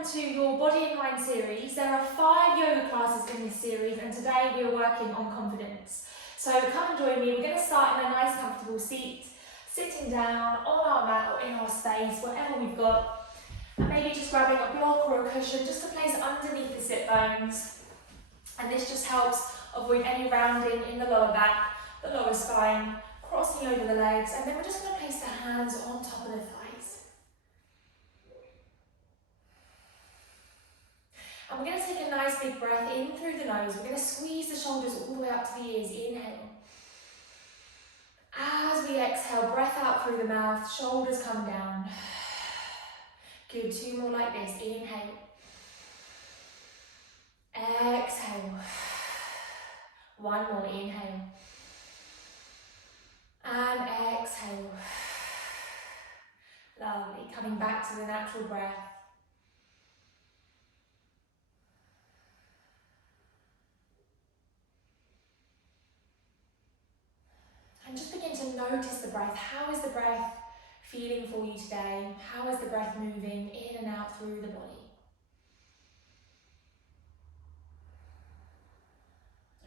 welcome to your Body in Mind series. There are 5 yoga classes in this series and today we are working on confidence. So come and join me. We're going to start in a nice comfortable seat, sitting down on our mat or in our space, whatever we've got. And maybe just grabbing a block or a cushion just to place underneath the sit bones. And this just helps avoid any rounding in the lower back, the lower spine, crossing over the legs. And then we're just going to place the hands on top of the thighs. And we're going to take a nice big breath in through the nose. We're going to squeeze the shoulders all the way up to the ears. Inhale. As we exhale, breath out through the mouth, shoulders come down. Good, 2 more like this. Inhale. Exhale. 1 more. Inhale. And exhale. Lovely. Coming back to the natural breath. And just begin to notice the breath. How is the breath feeling for you today? How is the breath moving in and out through the body?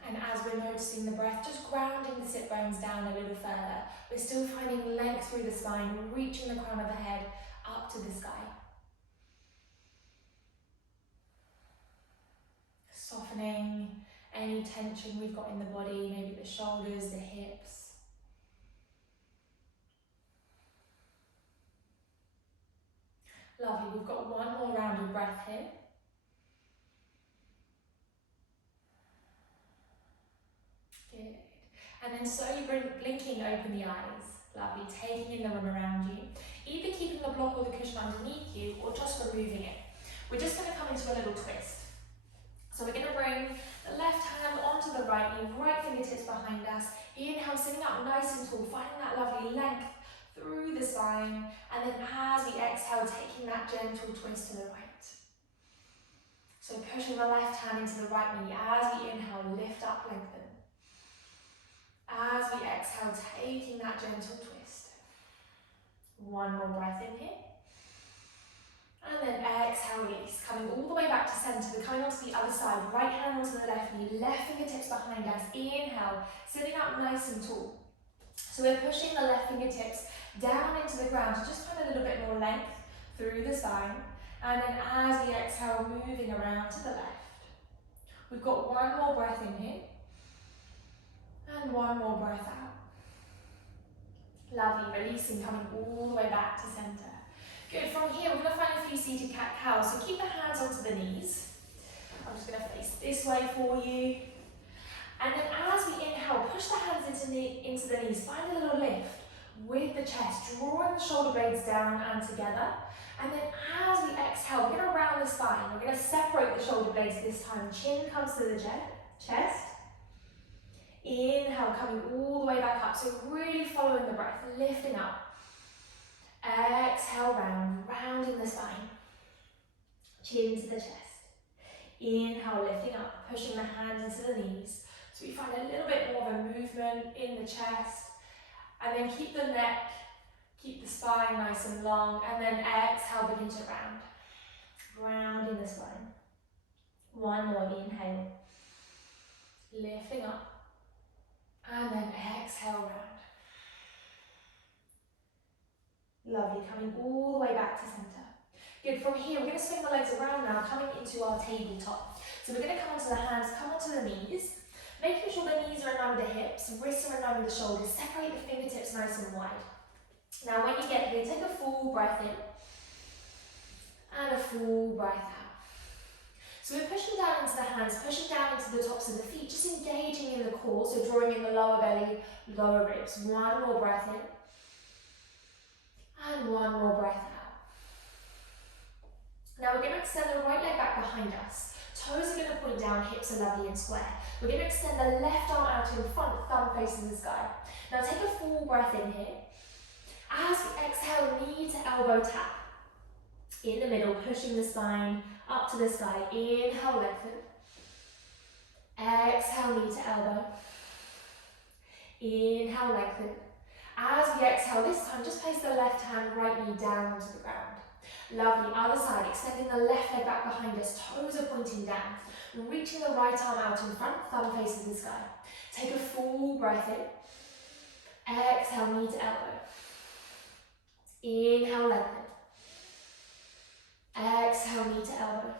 And as we're noticing the breath, just grounding the sit bones down a little further. We're still finding length through the spine, reaching the crown of the head up to the sky. Softening any tension we've got in the body, maybe the shoulders, the hips. Lovely, we've got 1 more round of breath here. Good. And then slowly blinking open the eyes. Lovely, taking in the room around you. Either keeping the block or the cushion underneath you or just removing it. We're just going to come into a little twist. So we're going to bring the left hand onto the right knee, right fingertips behind us. Inhale, sitting up nice and tall, finding that lovely length through the spine, and then as we exhale, taking that gentle twist to the right. So pushing the left hand into the right knee. As we inhale, lift up, lengthen. As we exhale, taking that gentle twist. 1 more breath in here. And then exhale, release. Coming all the way back to center. We're coming onto the other side. Right hand onto the left knee, left fingertips behind us. Inhale, sitting up nice and tall. So we're pushing the left fingertips down into the ground to just find a little bit more length through the spine. And then as we exhale, moving around to the left. We've got 1 more breath in here. And 1 more breath out. Lovely, releasing, coming all the way back to center. Good, from here we're going to find a few seated cat-cows. So keep the hands onto the knees. I'm just going to face this way for you. And then as we inhale, push the hands into the knees, find a little lift with the chest, drawing the shoulder blades down and together. And then as we exhale, we're going to round the spine. We're going to separate the shoulder blades this time. Chin comes to the chest. Inhale, coming all the way back up. So really following the breath, lifting up. Exhale, rounding the spine. Chin to the chest. Inhale, lifting up, pushing the hands into the knees. So we find a little bit more of a movement in the chest. And then keep the neck, keep the spine nice and long. And then exhale, begin to round. Rounding the spine. 1 more, inhale. Lifting up. And then exhale, round. Lovely, coming all the way back to center. Good, from here we're going to swing the legs around now, coming into our tabletop. So we're going to come onto the hands, come onto the knees, making sure the knees are in line with the hips, wrists are in line with the shoulders, separate the fingertips nice and wide. Now when you get here, take a full breath in, and a full breath out. So we're pushing down into the hands, pushing down into the tops of the feet, just engaging in the core, so drawing in the lower belly, lower ribs. 1 more breath in. And 1 more breath out. Now we're going to extend the right leg back behind us. Toes are going to point down, hips are lovely and square. We're going to extend the left arm out in front, thumb facing the sky. Now take a full breath in here. As we exhale, knee to elbow tap. In the middle, pushing the spine up to the sky. Inhale, lengthen. Exhale, knee to elbow. Inhale, lengthen. As we exhale, this time just place the left hand, right knee down onto the ground. Lovely, other side, extending the left leg back behind us, toes are pointing down. Reaching the right arm out in front, thumb faces the sky. Take a full breath in. Exhale, knee to elbow. Inhale, lengthen. Exhale, knee to elbow.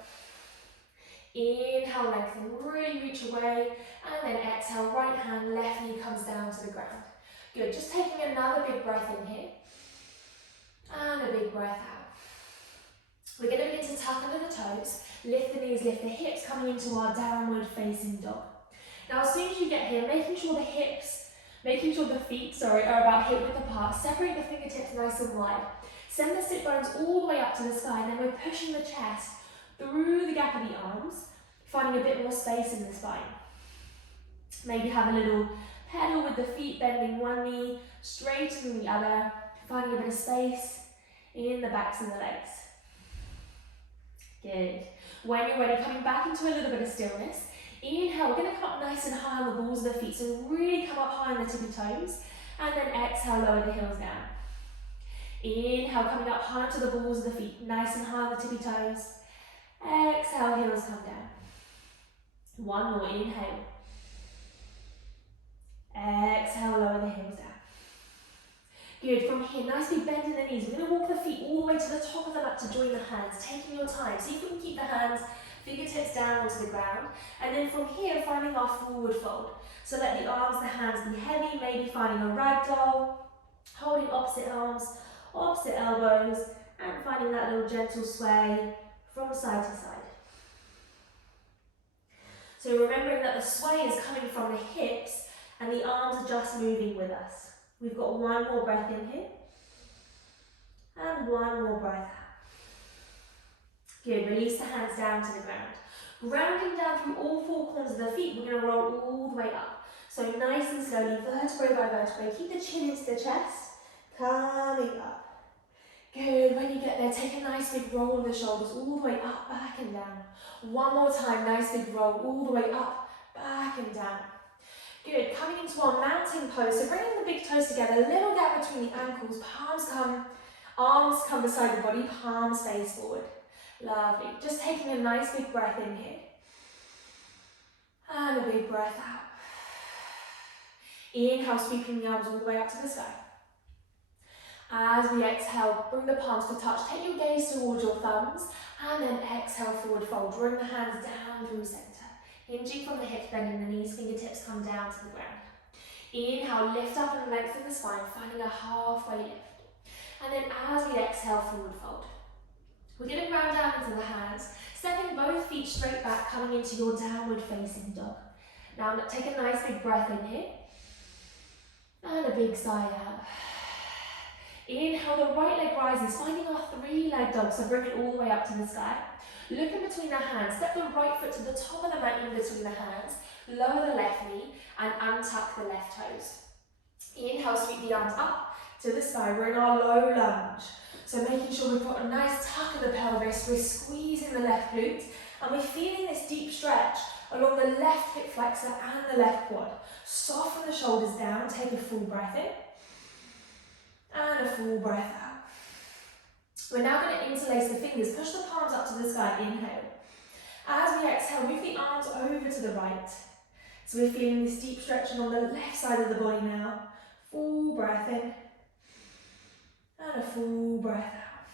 Inhale, lengthen, really reach away, and then exhale, right hand, left knee comes down to the ground. Good, just taking another big breath in here, and a big breath out. We're going to begin to tuck under the toes, lift the knees, lift the hips, coming into our downward facing dog. Now as soon as you get here, making sure the feet are about hip width apart, separate the fingertips nice and wide. Send the sit bones all the way up to the sky, and then we're pushing the chest through the gap of the arms, finding a bit more space in the spine. Maybe have a little pedal with the feet, bending one knee, straightening the other, finding a bit of space in the backs of the legs. Good. When you're ready, coming back into a little bit of stillness. Inhale, we're going to come up nice and high on the balls of the feet, so really come up high on the tippy toes, and then exhale, lower the heels down. Inhale, coming up high onto the balls of the feet, nice and high on the tippy toes. Exhale, heels come down. One more, inhale. Exhale, lower the heels down. Good, from here, nice big bend in the knees. We're going to walk the feet all the way to the top of the mat to join the hands, taking your time. See if we can keep the hands, fingertips down onto the ground. And then from here, finding our forward fold. So let the arms, the hands be heavy, maybe finding a ragdoll, holding opposite arms, opposite elbows, and finding that little gentle sway from side to side. So remembering that the sway is coming from the hips and the arms are just moving with us. We've got one more breath in here and one more breath out. Good, release the hands down to the ground. Grounding down through all four corners of the feet, we're going to roll all the way up. So nice and slowly, vertebrae by vertebrae, keep the chin into the chest, coming up. Good, when you get there, take a nice big roll of the shoulders all the way up, back and down. One more time, nice big roll all the way up, back and down. Good, coming into our mountain pose, so bringing the big toes together, a little gap between the ankles, arms come beside the body, palms face forward. Lovely, just taking a nice big breath in here. And a big breath out. Inhale, sweeping the arms all the way up to the sky. As we exhale, bring the palms to touch, take your gaze towards your thumbs, and then exhale, forward fold, drawing the hands down through center. Hinging from the hips, bending the knees, fingertips come down to the ground. Inhale, lift up and lengthen the spine, finding a halfway lift. And then as we exhale, forward fold. We're going to ground down into the hands, stepping both feet straight back, coming into your downward facing dog. Now take a nice big breath in here, and a big sigh out. Inhale, the right leg rises, finding our three-leg dog, so bring it all the way up to the sky. Look in between the hands, step the right foot to the top of the mat in between the hands, lower the left knee, and untuck the left toes. Inhale, sweep the arms up to the sky. We're in our low lunge. So making sure we've got a nice tuck of the pelvis, we're squeezing the left glute, and we're feeling this deep stretch along the left hip flexor and the left quad. Soften the shoulders down, take a full breath in, and a full breath out. We're now going to interlace the fingers, push the palms up to the sky, inhale. As we exhale, move the arms over to the right. So we're feeling this deep stretch along the left side of the body now. Full breath in, and a full breath out.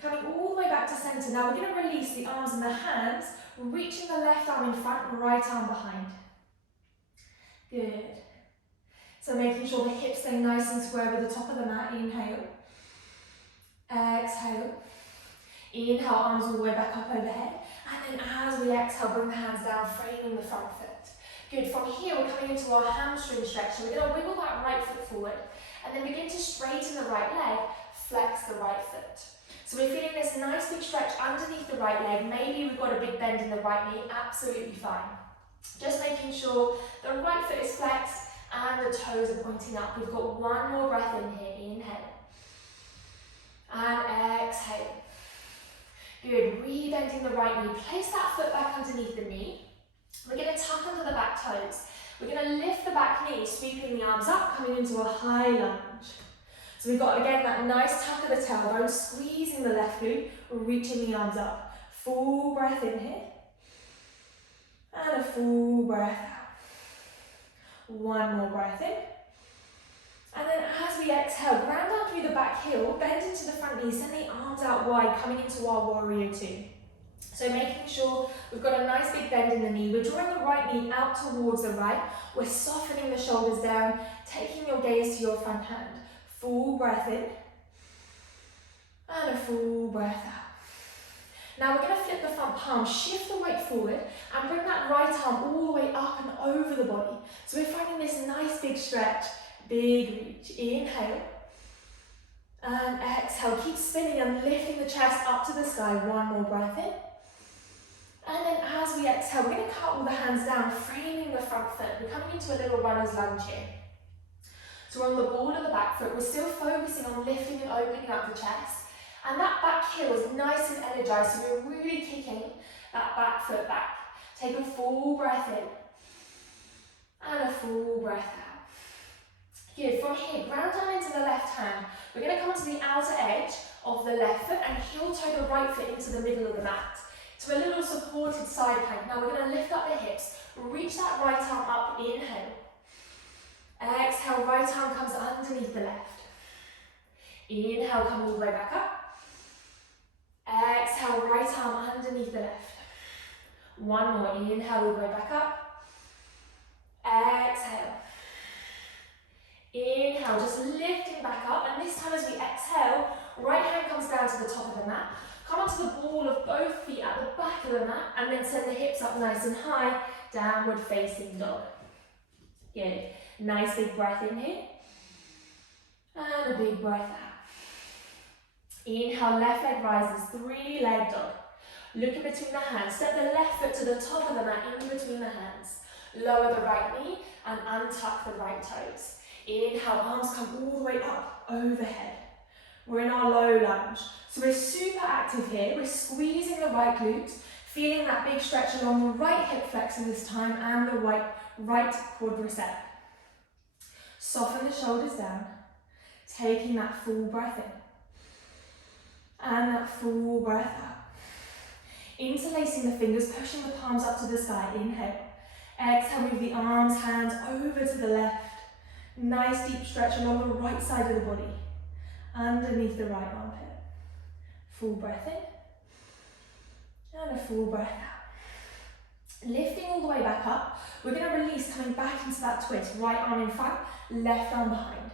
Coming all the way back to center. Now we're going to release the arms and the hands, reaching the left arm in front and right arm behind. Good. So making sure the hips stay nice and square with the top of the mat. Inhale. Exhale. Inhale, arms all the way back up overhead. And then as we exhale, bring the hands down, framing the front foot. Good. From here, we're coming into our hamstring stretch. So we're going to wiggle that right foot forward. And then begin to straighten the right leg, flex the right foot. So we're feeling this nice big stretch underneath the right leg. Maybe we've got a big bend in the right knee, absolutely fine. Just making sure the right foot is flexed and the toes are pointing up. We've got one more breath in here, inhale. And exhale. Good, re-bending the right knee. Place that foot back underneath the knee. We're going to tuck under the back toes. We're going to lift the back knee, sweeping the arms up, coming into a high lunge. So we've got, again, that nice tuck of the tailbone, squeezing the left glute, reaching the arms up. Full breath in here. And a full breath out. One more breath in. And then as we exhale, ground down through the back heel, bend into the front knee, send the arms out wide, coming into our warrior two. So making sure we've got a nice big bend in the knee. We're drawing the right knee out towards the right. We're softening the shoulders down, taking your gaze to your front hand. Full breath in. And a full breath out. Now we're going to flip the front palm, shift the weight forward, and bring that right arm all the way up and over the body. So we're finding this nice big stretch, big reach. Inhale. And exhale. Keep spinning and lifting the chest up to the sky. One more breath in. And then as we exhale, we're going to cut all the hands down, framing the front foot. We're coming into a little runner's lunge here. So we're on the ball of the back foot. We're still focusing on lifting and opening up the chest. And that back heel is nice and energized, so we're really kicking that back foot back. Take a full breath in. And a full breath out. Good. From here, ground down into the left hand. We're going to come to the outer edge of the left foot and heel toe the right foot into the middle of the mat. To a little supported side plank. Now we're going to lift up the hips, reach that right arm up, inhale. Exhale, right arm comes underneath the left. Inhale, come all the way back up. Exhale, right arm underneath the left. One more, inhale all the way back up. Exhale. Inhale, just lifting back up, and this time as we exhale, right hand comes down to the top of the mat. Come onto the ball of both feet at the back of the mat, and then send the hips up nice and high, downward facing dog. Good. Nice big breath in here. And a big breath out. Inhale, left leg rises, three-leg dog. Look in between the hands. Step the left foot to the top of the mat, in between the hands. Lower the right knee and untuck the right toes. Inhale, arms come all the way up, overhead. We're in our low lunge. So we're super active here. We're squeezing the right glutes, feeling that big stretch along the right hip flexor this time and the right quadricep. Soften the shoulders down, taking that full breath in. And that full breath out. Interlacing the fingers, pushing the palms up to the sky. Inhale. Exhale, move the arms, hands over to the left. Nice deep stretch along the right side of the body. Underneath the right armpit. Full breath in. And a full breath out. Lifting all the way back up. We're going to release, coming back into that twist. Right arm in front, left arm behind.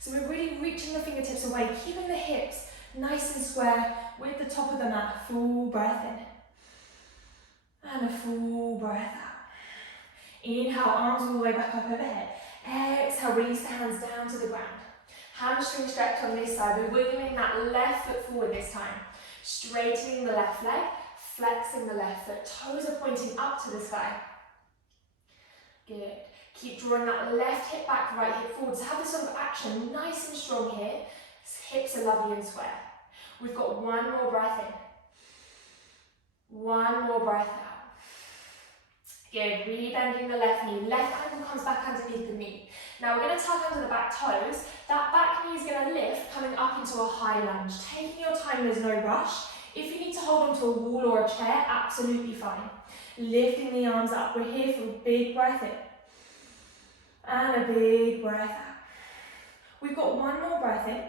So we're really reaching the fingertips away, keeping the hips nice and square with the top of the mat. Full breath in. And a full breath out. Inhale, arms all the way back up overhead. Exhale, release the hands down to the ground. Hamstring stretch on this side. We're wiggling that left foot forward this time. Straightening the left leg, flexing the left foot. Toes are pointing up to the sky. Good. Keep drawing that left hip back, right hip forward. So have this sort of action nice and strong here. Hips are lovely and square. We've got one more breath in. One more breath out. Good. Rebending the left knee. Left ankle comes back underneath the knee. Now we're going to tuck under the back toes. That back knee is going to lift, coming up into a high lunge. Taking your time, there's no rush. If you need to hold onto a wall or a chair, absolutely fine. Lifting the arms up. We're here for a big breath in. And a big breath out. We've got one more breath in.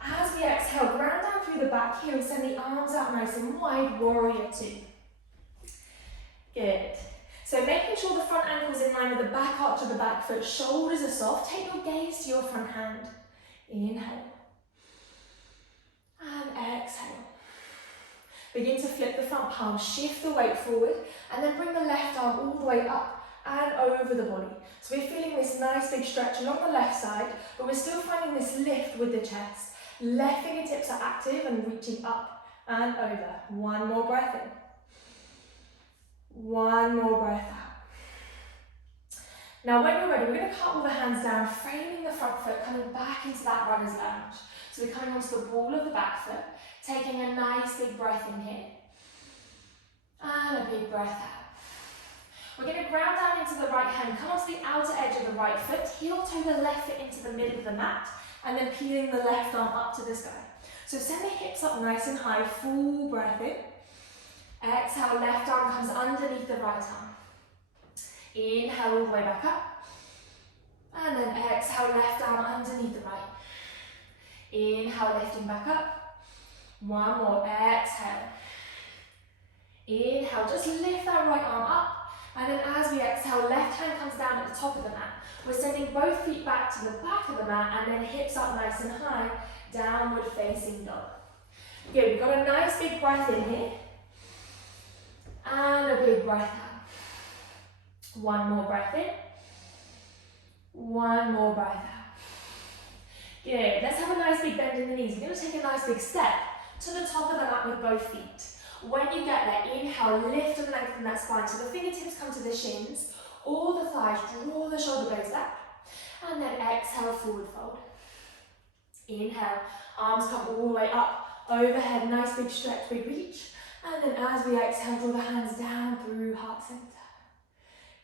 As we exhale, ground down through the back heel, send the arms out nice and wide, warrior two. Good. So making sure the front ankle is in line with the back arch of the back foot, shoulders are soft, take your gaze to your front hand. Inhale. And exhale. Begin to flip the front palm, shift the weight forward, and then bring the left arm all the way up and over the body. So we're feeling this nice big stretch along the left side, but we're still finding this lift with the chest. Left fingertips are active and reaching up and over. One more breath in. One more breath out. Now when you're ready, we're going to cut all the hands down, framing the front foot, coming back into that runner's lunge. So we're coming onto the ball of the back foot, taking a nice big breath in here. And a big breath out. We're going to ground down into the right hand, come onto the outer edge of the right foot, heel toe the left foot into the middle of the mat, and then peeling the left arm up to the sky. So send the hips up nice and high, full breath in. Exhale, left arm comes underneath the right arm. Inhale all the way back up. And then exhale, left arm underneath the right. Inhale, lifting back up. One more, exhale. Inhale, just lift that right arm up. And then as we exhale, left hand comes down at the top of the mat. We're sending both feet back to the back of the mat and then hips up nice and high, downward facing dog. Good, we've got a nice big breath in here. And a big breath out. One more breath in. One more breath out. Good, let's have a nice big bend in the knees. We're going to take a nice big step to the top of the mat with both feet. When you get there, inhale, lift and lengthen that spine so the fingertips come to the shins, or the thighs, draw the shoulder blades back, and then exhale, forward fold. Inhale, arms come all the way up, overhead, nice big stretch, big reach, and then as we exhale, draw the hands down through heart center.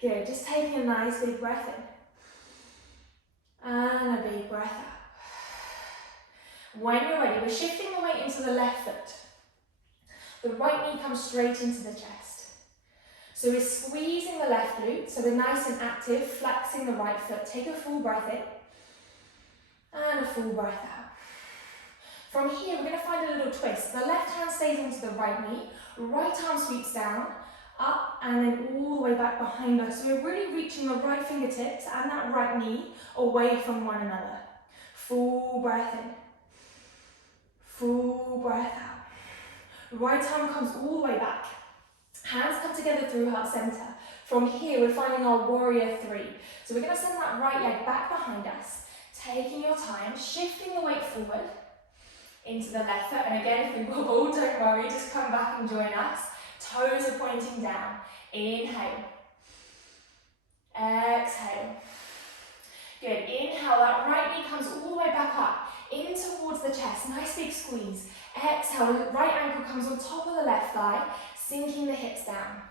Good, just taking a nice big breath in, and a big breath out. When you're ready, we're shifting the weight into the left foot. The right knee comes straight into the chest. So we're squeezing the left glute, so we're nice and active, flexing the right foot. Take a full breath in, and a full breath out. From here, we're going to find a little twist. The left hand stays onto the right knee, right arm sweeps down, up, and then all the way back behind us. So we're really reaching the right fingertips and that right knee away from one another. Full breath in, full breath out. Right arm comes all the way back. Hands come together through heart center. From here, we're finding our warrior three. So we're going to send that right leg back behind us, taking your time, shifting the weight forward into the left foot. And again, if we wobble, don't worry, just come back and join us. Toes are pointing down. Inhale. Exhale. Good. Inhale, that right knee comes all the way back up, in towards the chest. Nice big squeeze. Exhale, right ankle comes on top of the left thigh, sinking the hips down.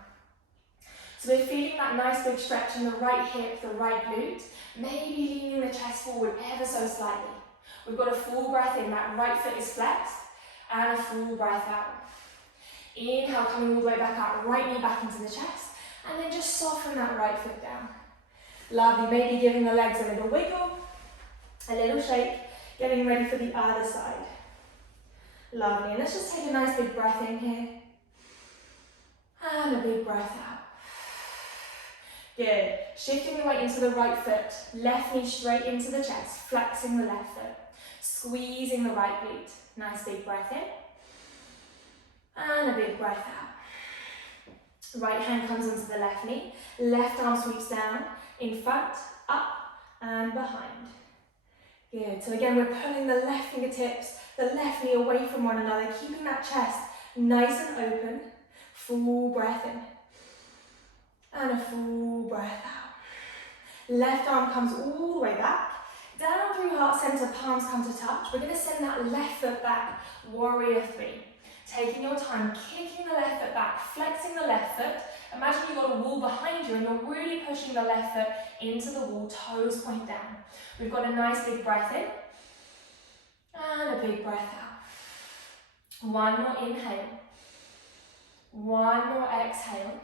So we're feeling that nice big stretch in the right hip, the right glute, maybe leaning the chest forward ever so slightly. We've got a full breath in, that right foot is flexed, and a full breath out. Inhale, coming all the way back out, right knee back into the chest, and then just soften that right foot down. Lovely, maybe giving the legs a little wiggle, a little shake, getting ready for the other side. Lovely, and let's just take a nice big breath in here, and a big breath out. Good, shifting the weight into the right foot, left knee straight into the chest, flexing the left foot, squeezing the right glute. Nice big breath in, and a big breath out. Right hand comes onto the left knee, left arm sweeps down, in front, up, and behind. Good, so again, we're pulling the left fingertips, the left knee away from one another, keeping that chest nice and open. Full breath in, and a full breath out. Left arm comes all the way back, down through heart center, palms come to touch. We're going to send that left foot back, warrior three. Taking your time, kicking the left foot back, flexing the left foot. Imagine you've got a wall behind you and you're really pushing the left foot into the wall, toes point down. We've got a nice big breath in, and a big breath out. One more inhale, one more exhale.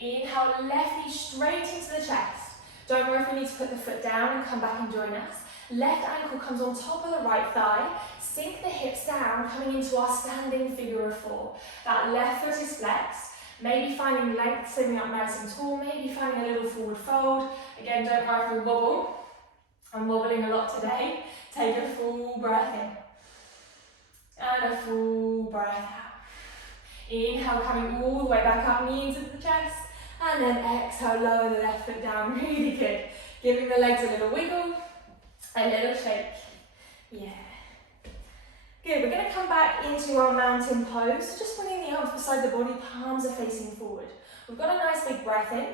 Inhale, left knee straight into the chest. Don't worry if you need to put the foot down and come back and join us. Left ankle comes on top of the right thigh. Sink the hips down, coming into our standing figure of four. That left foot is flexed. Maybe finding length sitting up nice and tall. Maybe finding a little forward fold. Again, don't worry if you wobble. I'm wobbling a lot today. Take a full breath in. And a full breath out. Inhale, coming all the way back up, knee into the chest. And then exhale, lower the left foot down. Really good. Giving the legs a little wiggle. A little shake. Yeah. Good, we're going to come back into our mountain pose. So just bringing the arms beside the body, palms are facing forward. We've got a nice big breath in.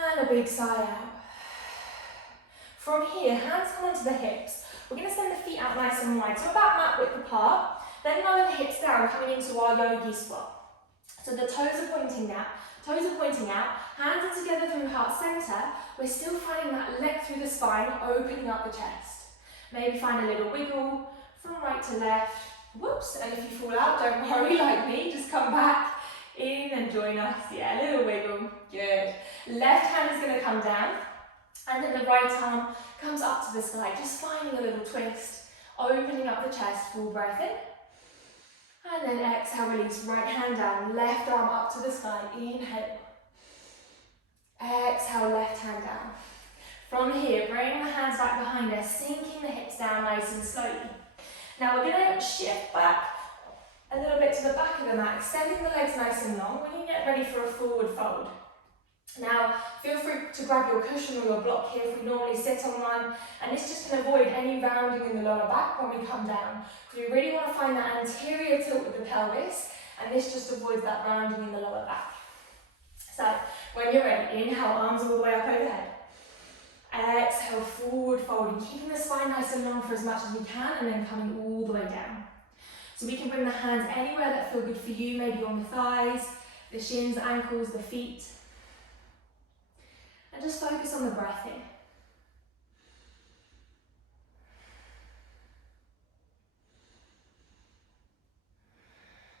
And a big sigh out. From here, hands come onto the hips. We're going to send the feet out nice and wide, so about mat width apart. Then lower the hips down, coming into our yogi squat. So the toes are pointing down, Toes are pointing out, hands are together through heart center. We're still finding that leg through the spine, opening up the chest. Maybe find a little wiggle from right to left. Whoops, and if you fall out, don't worry like me, just come back in and join us. Yeah, a little wiggle, good. Left hand is gonna come down, and then the right arm comes up to the sky, just finding a little twist, opening up the chest, full breath in. And then exhale, release, right hand down, left arm up to the sky, inhale. Exhale, left hand down. From here, bring the hands back behind us, sinking the hips down nice and slowly. Now we're going to shift back a little bit to the back of the mat, extending the legs nice and long. We're going to get ready for a forward fold. Now, feel free to grab your cushion or your block here if we normally sit on one, and this just can avoid any rounding in the lower back when we come down. Because we really want to find that anterior tilt with the pelvis, and this just avoids that rounding in the lower back. So, when you're ready, inhale, arms all the way up overhead. Exhale, forward folding, keeping the spine nice and long for as much as we can, and then coming all the way down. So we can bring the hands anywhere that feel good for you, maybe on the thighs, the shins, the ankles, the feet. And just focus on the breath in.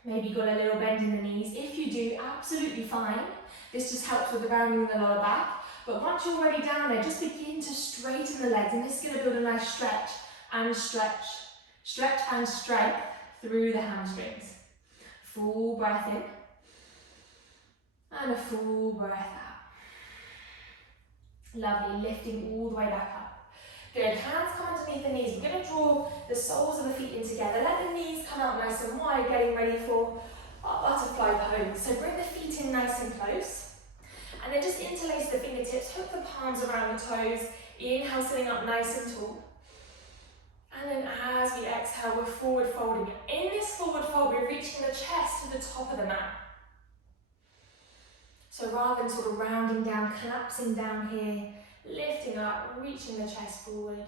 Maybe you've got a little bend in the knees. If you do, absolutely fine. This just helps with the rounding in the lower back. But once you're already down there, just begin to straighten the legs. And this is going to build a nice stretch and stretch. Stretch and strength through the hamstrings. Full breath in. And a full breath out. Lovely, lifting all the way back up. Good, hands come underneath the knees. We're going to draw the soles of the feet in together. Let the knees come out nice and wide, getting ready for our butterfly pose. So bring the feet in nice and close. And then just interlace the fingertips, hook the palms around the toes. Inhale, sitting up nice and tall. And then as we exhale, we're forward folding. In this forward fold, we're reaching the chest to the top of the mat. So rather than sort of rounding down, collapsing down here, lifting up, reaching the chest forward.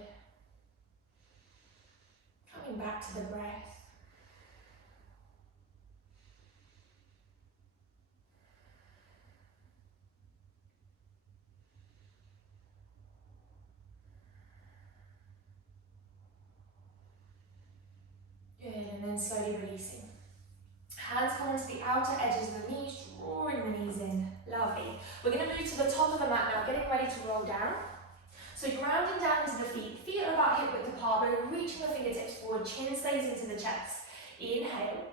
Coming back to the breath. Good, and then slowly releasing. Hands come onto the outer edges of the knees, drawing the knees in. Lovely. We're going to move to the top of the mat now, getting ready to roll down. So grounding down into the feet. Feet are about hip width apart, but we're reaching the fingertips forward, chin stays into the chest. Inhale.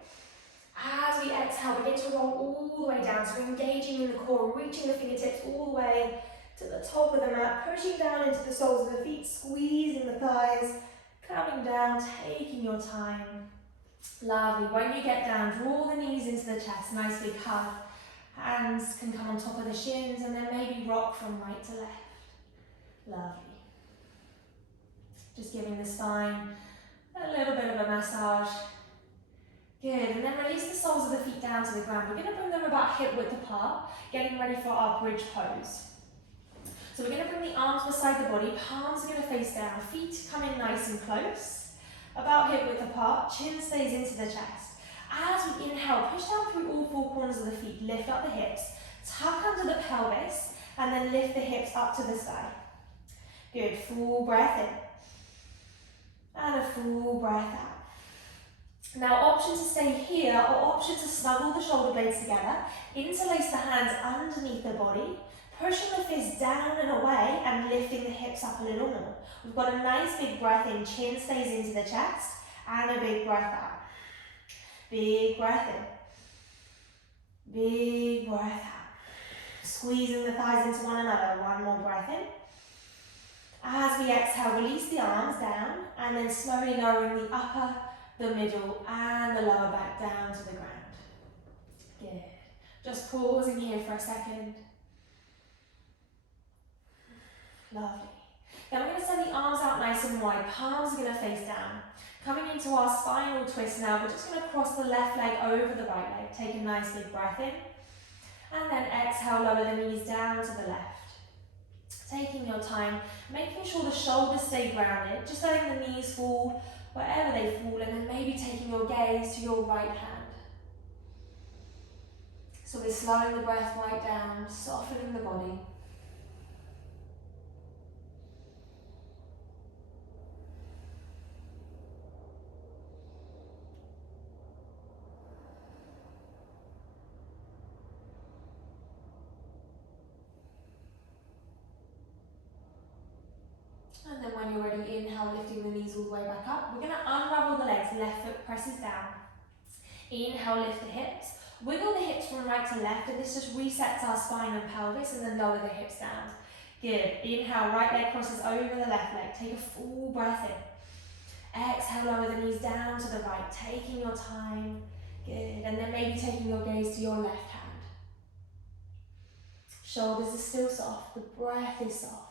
As we exhale, begin to roll all the way down. So we're engaging in the core, reaching the fingertips all the way to the top of the mat, pushing down into the soles of the feet, squeezing the thighs, coming down, taking your time. Lovely. When you get down, draw the knees into the chest, nice big hug. Hands can come on top of the shins, and then maybe rock from right to left. Lovely. Just giving the spine a little bit of a massage. Good, and then release the soles of the feet down to the ground. We're going to bring them about hip width apart, getting ready for our bridge pose. So we're going to bring the arms beside the body, palms are going to face down, feet come in nice and close. About hip width apart, chin stays into the chest. As we inhale, push down through all four corners of the feet, lift up the hips, tuck under the pelvis, and then lift the hips up to the sky. Good, full breath in, and a full breath out. Now, option to stay here, or option to snuggle the shoulder blades together, interlace the hands underneath the body, pushing the fists down and away, and lifting the hips up a little more. We've got a nice big breath in, chin stays into the chest, and a big breath out. Big breath in, big breath out. Squeezing the thighs into one another, one more breath in. As we exhale, release the arms down, and then slowly lowering the upper, the middle, and the lower back down to the ground. Good. Just pausing here for a second. Lovely. Then we're going to send the arms out nice and wide. Palms are going to face down. Coming into our spinal twist now, we're just going to cross the left leg over the right leg. Take a nice big breath in. And then exhale, lower the knees down to the left. Taking your time, making sure the shoulders stay grounded. Just letting the knees fall wherever they fall, and then maybe taking your gaze to your right hand. So we're slowing the breath right down, softening the body. And then when you're ready, inhale, lifting the knees all the way back up. We're going to unravel the legs, left foot presses down. Inhale, lift the hips. Wiggle the hips from right to left, and this just resets our spine and pelvis, and then lower the hips down. Good. Inhale, right leg crosses over the left leg. Take a full breath in. Exhale, lower the knees down to the right, taking your time. Good. And then maybe taking your gaze to your left hand. Shoulders are still soft. The breath is soft.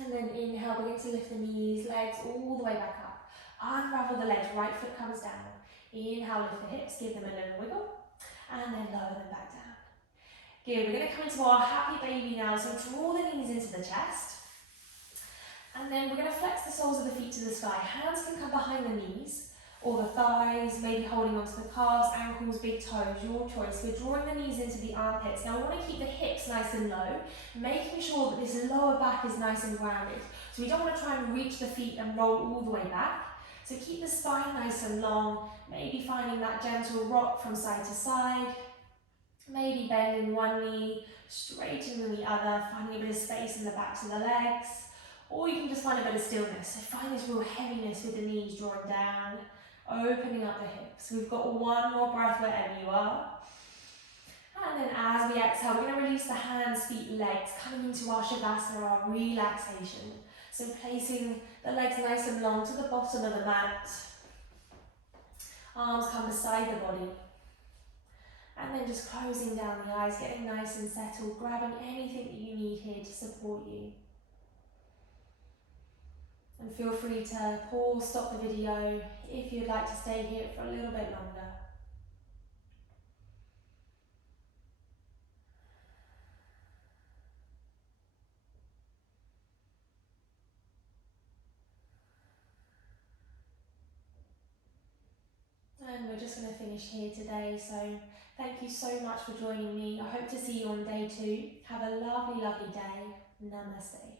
And then inhale, begin to lift the knees, legs all the way back up. Unravel the legs, right foot comes down. Inhale, lift the hips, give them a little wiggle, and then lower them back down. Good, we're going to come into our happy baby now, so draw the knees into the chest. And then we're going to flex the soles of the feet to the sky. Hands can come behind the knees, or the thighs, maybe holding onto the calves, ankles, big toes, your choice. We're drawing the knees into the armpits. Now we want to keep the hips nice and low, making sure that this lower back is nice and grounded. So we don't want to try and reach the feet and roll all the way back. So keep the spine nice and long, maybe finding that gentle rock from side to side. Maybe bending one knee, straightening the other, finding a bit of space in the backs of the legs. Or you can just find a bit of stillness. So find this real heaviness with the knees drawing down, opening up the hips. We've got one more breath wherever you are. And then as we exhale, we're going to release the hands, feet, legs, coming into our Shavasana, our relaxation. So placing the legs nice and long to the bottom of the mat. Arms come beside the body. And then just closing down the eyes, getting nice and settled, grabbing anything that you need here to support you. And feel free to pause, stop the video if you'd like to stay here for a little bit longer. And we're just going to finish here today, so thank you so much for joining me. I hope to see you on day 2. Have a lovely, lovely day. Namaste.